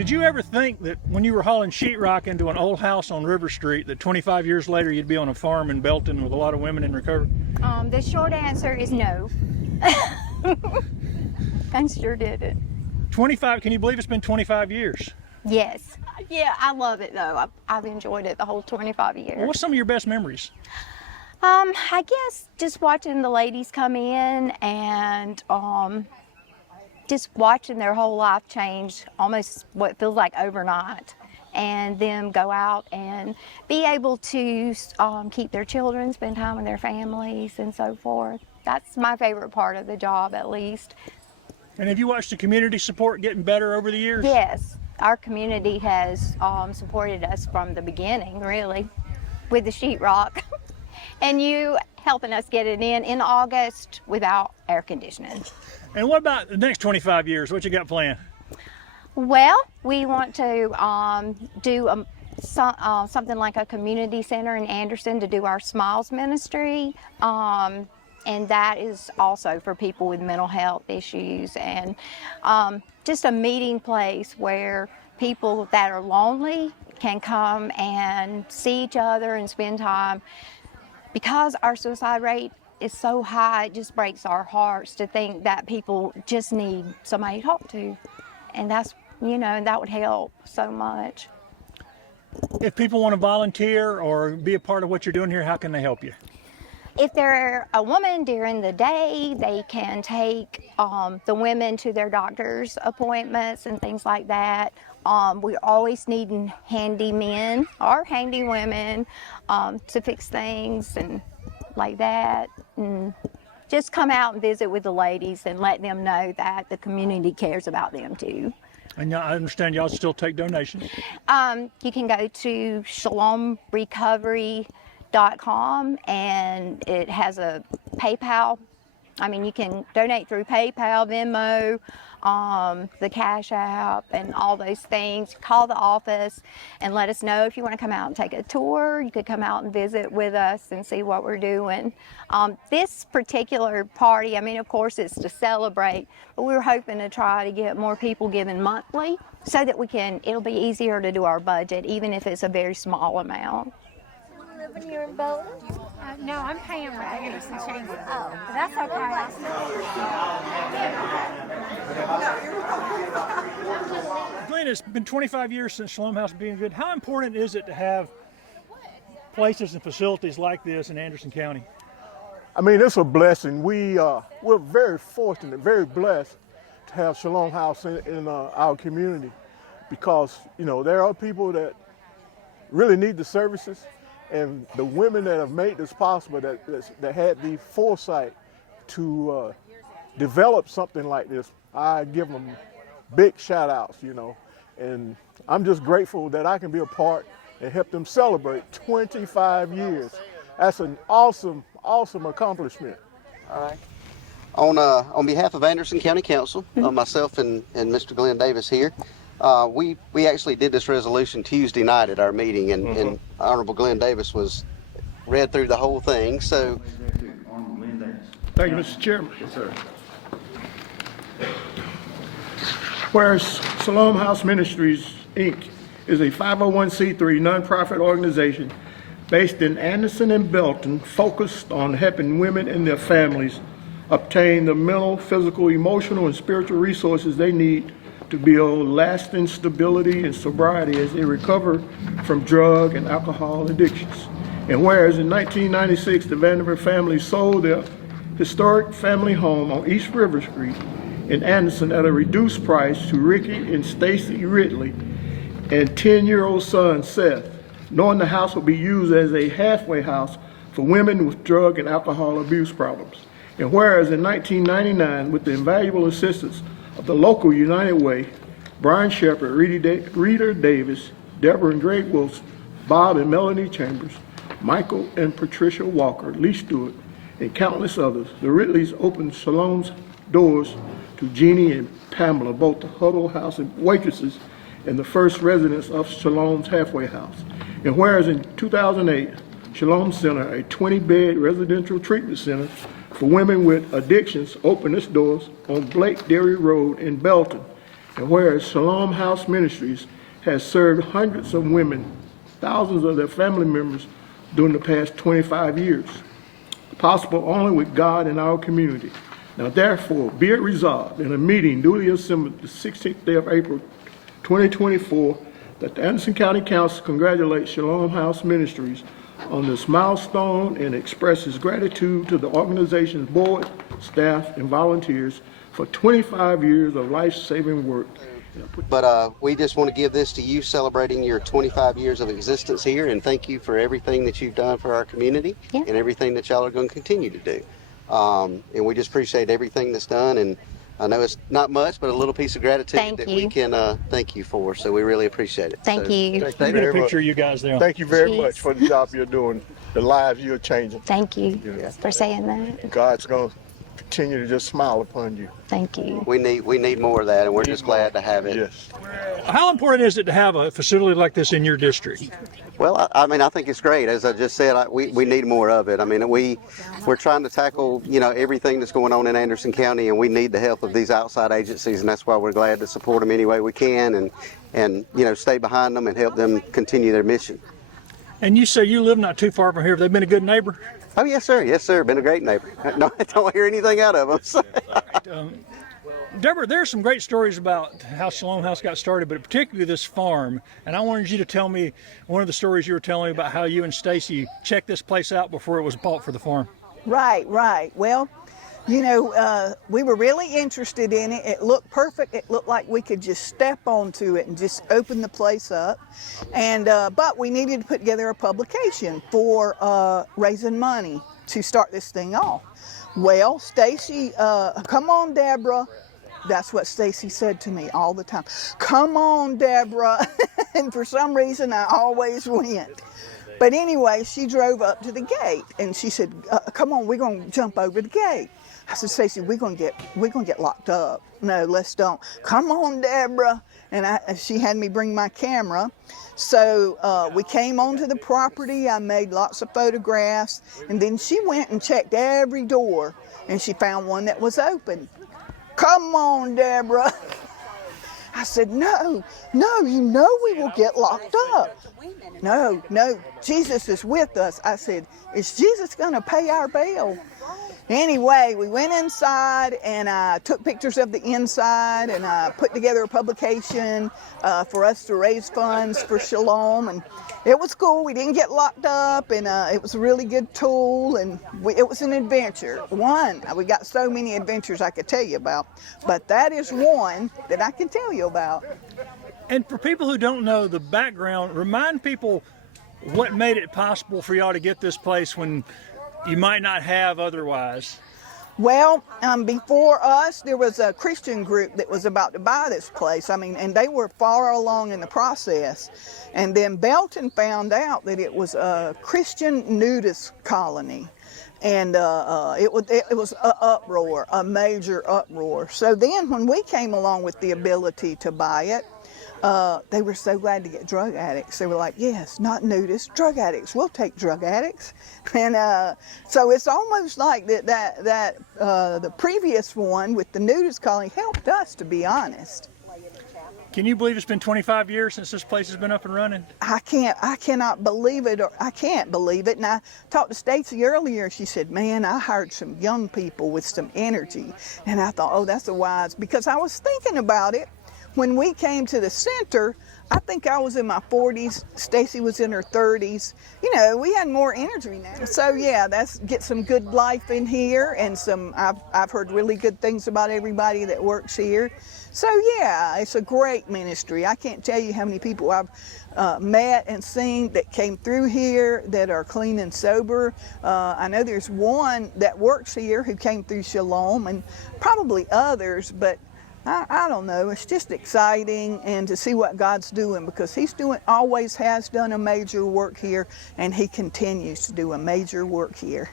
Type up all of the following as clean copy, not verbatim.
Did you ever think that when you were hauling sheetrock into an old house on River Street that 25 years later you'd be on a farm in Belton with a lot of women in recovery? The short answer is no. I sure didn't. 25, can you believe it's been 25 years? Yes. Yeah, I love it though. I've enjoyed it the whole 25 years. Well, what's some of your best memories? I guess just watching the ladies come in and just watching their whole life change, almost what feels like overnight, and them go out and be able to keep their children, spend time with their families and so forth. That's my favorite part of the job, at least. And have you watched the community support getting better over the years? Yes, our community has supported us from the beginning, really, with the sheetrock. And you helping us get it in August without air conditioning. And what about the next 25 years? What you got planned? Well, we want to do something like a community center in Anderson to do our Smiles ministry. And that is also for people with mental health issues, and just a meeting place where people that are lonely can come and see each other and spend time. Because our suicide rate is so high, it just breaks our hearts to think that people just need somebody to talk to. And that's, that would help so much. If people want to volunteer or be a part of what you're doing here, how can they help you? If they're a woman during the day, they can take the women to their doctor's appointments and things like that. We're always needing handy men or handy women to fix things and like that. And just come out and visit with the ladies and let them know that the community cares about them too. And I understand y'all still take donations. You can go to shalomrecovery.com, and it has a PayPal. You can donate through PayPal, Venmo, the Cash App, and all those things. Call the office and let us know if you want to come out and take a tour. You could come out and visit with us and see what we're doing. This particular party, of course it's to celebrate, but we're hoping to try to get more people giving monthly so that it'll be easier to do our budget, even if it's a very small amount. Living here in Belton? No, I'm Pam with Anderson Chamber. Oh, But that's okay. Glenn, it's been 25 years since Shalom House being good. How important is it to have places and facilities like this in Anderson County? It's a blessing. We're very fortunate, very blessed to have Shalom House in our community, because there are people that really need the services, and the women that have made this possible, that had the foresight to develop something like this, I give them big shout outs, and I'm just grateful that I can be a part and help them celebrate 25 years. That's an awesome accomplishment. All right. On behalf of Anderson County Council, myself and Mr. Glenn Davis here, we actually did this resolution Tuesday night at our meeting, and Honorable Glenn Davis read through the whole thing. So, Thank you, Mr. Chairman. yes, sir. Whereas Shalom House Ministries, Inc. is a 501c3 nonprofit organization based in Anderson and Belton, focused on helping women and their families obtain the mental, physical, emotional, and spiritual resources they need to build lasting stability and sobriety as they recover from drug and alcohol addictions. And whereas in 1996, the Vanderbilt family sold their historic family home on East River Street in Anderson at a reduced price to Ricky and Stacy Ridley and 10-year-old son Seth, knowing the house will be used as a halfway house for women with drug and alcohol abuse problems. And whereas in 1999, with the invaluable assistance of the local United Way, Brian Shepard, Rita Davis, Deborah and Greg Wilson, Bob and Melanie Chambers, Michael and Patricia Walker, Lee Stewart, and countless others, the Ridleys opened Shalom's doors to Jeannie and Pamela, both the Huddle House and waitresses and the first residents of Shalom's halfway house. And whereas in 2008, Shalom Center, a 20-bed residential treatment center for women with addictions, opened its doors on Blake Dairy Road in Belton. And whereas Shalom House Ministries has served hundreds of women, thousands of their family members during the past 25 years, possible only with God in our community. Now therefore, be it resolved in a meeting duly assembled the 16th day of April 2024 that the Anderson County Council congratulates Shalom House Ministries on this milestone and expresses gratitude to the organization's board, staff, and volunteers for 25 years of life-saving work. But we just want to give this to you, celebrating your 25 years of existence here, and thank you for everything that you've done for our community and everything that y'all are going to continue to do. And we just appreciate everything that's done, and I know it's not much, but a little piece of gratitude we can thank you for. So we really appreciate it. Thank you. Thank Get you a very picture much. of you guys there. Thank you very Jeez. much for the job you're doing, the lives you're changing. Thank you for saying that. God's going to continue to just smile upon you. Thank you. We need more of that, and we're just glad to have it. Yes. How important is it to have a facility like this in your district? Well, I mean, I think it's great. As I just said, we need more of it. I mean, we're trying to tackle, everything that's going on in Anderson County, and we need the help of these outside agencies, and that's why we're glad to support them any way we can, and stay behind them and help them continue their mission. And you say you live not too far from here. Have they been a good neighbor? Oh, yes, sir. Yes, sir. Been a great neighbor. No, I don't hear anything out of them. So. Deborah, there's some great stories about how Shalom House got started, but particularly this farm. And I wanted you to tell me one of the stories you were telling me about how you and Stacy checked this place out before it was bought for the farm. Right. Well, we were really interested in it. It looked perfect. It looked like we could just step onto it and just open the place up. And but we needed to put together a publication for raising money to start this thing off. Well, Stacy, come on, Deborah. That's what Stacy said to me all the time. Come on, Deborah. And for some reason, I always went. But anyway, she drove up to the gate and she said, come on, we're going to jump over the gate. I said, Stacy, we're going to get locked up. No, let's don't. Come on, Deborah. And she had me bring my camera. So we came onto the property. I made lots of photographs. And then she went and checked every door and she found one that was open. Come on, Deborah. I said, no, we will get locked up. No, Jesus is with us. I said, is Jesus going to pay our bail? Anyway, we went inside and I took pictures of the inside and I put together a publication for us to raise funds for Shalom. And it was cool. We didn't get locked up and it was a really good tool and it was an adventure. We got so many adventures I could tell you about, but that is one that I can tell you about. And for people who don't know the background, remind people what made it possible for y'all to get this place when you might not have otherwise. Well, before us, there was a Christian group that was about to buy this place. And they were far along in the process. And then Belton found out that it was a Christian nudist colony. And it was an uproar, a major uproar. So then when we came along with the ability to buy it, they were so glad to get drug addicts. They were like, yes, not nudists, drug addicts. We'll take drug addicts. And so it's almost like the previous one with the nudist colony helped us, to be honest. Can you believe it's been 25 years since this place has been up and running? I cannot believe it, or I can't believe it. And I talked to Stacy earlier. She said, man, I hired some young people with some energy. And I thought, oh, that's a wise, because I was thinking about it. When we came to the center, I think I was in my 40s, Stacy was in her 30s. We had more energy now. So yeah, get some good life in here, and I've heard really good things about everybody that works here. So yeah, it's a great ministry. I can't tell you how many people I've met and seen that came through here that are clean and sober. I know there's one that works here who came through Shalom, and probably others, but I don't know. It's just exciting, and to see what God's doing, because He's always has done a major work here, and He continues to do a major work here.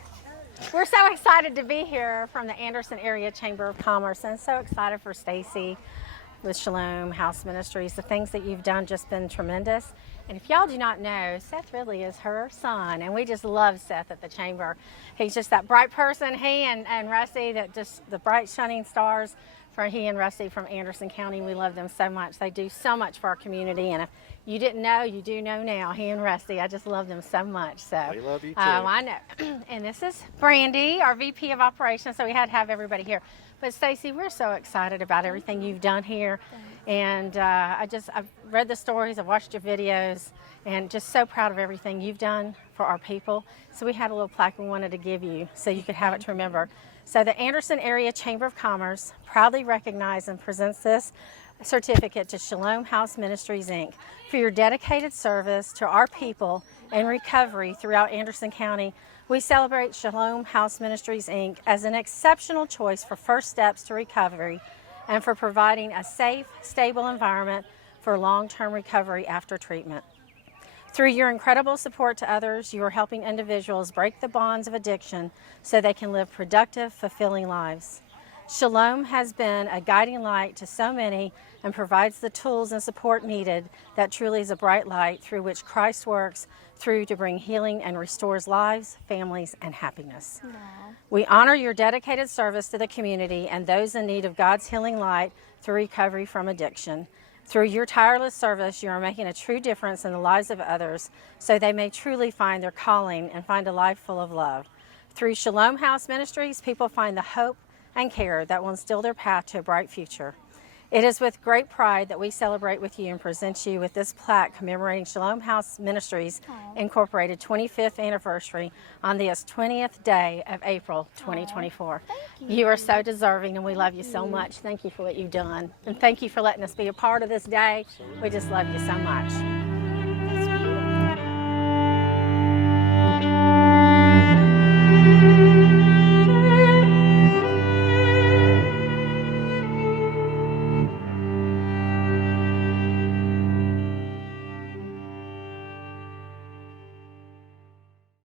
We're so excited to be here from the Anderson Area Chamber of Commerce, and so excited for Stacy with Shalom House Ministries. The things that you've done just been tremendous. And if y'all do not know, Seth Ridley is her son, and we just love Seth at the Chamber. He's just that bright person, he and Rusty, that just the bright shining stars he and Rusty from Anderson County. We love them so much. They do so much for our community, and if you didn't know, you do know now. He and Rusty, I just love them so much. So We love you too. I know. And this is Brandy, our VP of Operations. So we had to have everybody here. But Stacy, we're so excited about everything you've done here, and I've read the stories, I've watched your videos, and just so proud of everything you've done for our people. So we had a little plaque we wanted to give you so you could have it to remember. So the Anderson Area Chamber of Commerce proudly recognizes and presents this certificate to Shalom House Ministries, Inc. for your dedicated service to our people and recovery throughout Anderson County. We celebrate Shalom House Ministries, Inc. as an exceptional choice for first steps to recovery and for providing a safe, stable environment for long-term recovery after treatment. Through your incredible support to others, you are helping individuals break the bonds of addiction so they can live productive, fulfilling lives. Shalom has been a guiding light to so many and provides the tools and support needed that truly is a bright light through which Christ works through to bring healing and restores lives, families, and happiness. Aww. We honor your dedicated service to the community and those in need of God's healing light through recovery from addiction. Through your tireless service, you are making a true difference in the lives of others so they may truly find their calling and find a life full of love. Through Shalom House Ministries, people find the hope and care that will instill their path to a bright future. It is with great pride that we celebrate with you and present you with this plaque commemorating Shalom House Ministries Incorporated 25th anniversary on this 20th day of April 2024. You are so deserving and we love you so much. Thank you for what you've done. And thank you for letting us be a part of this day. We just love you so much.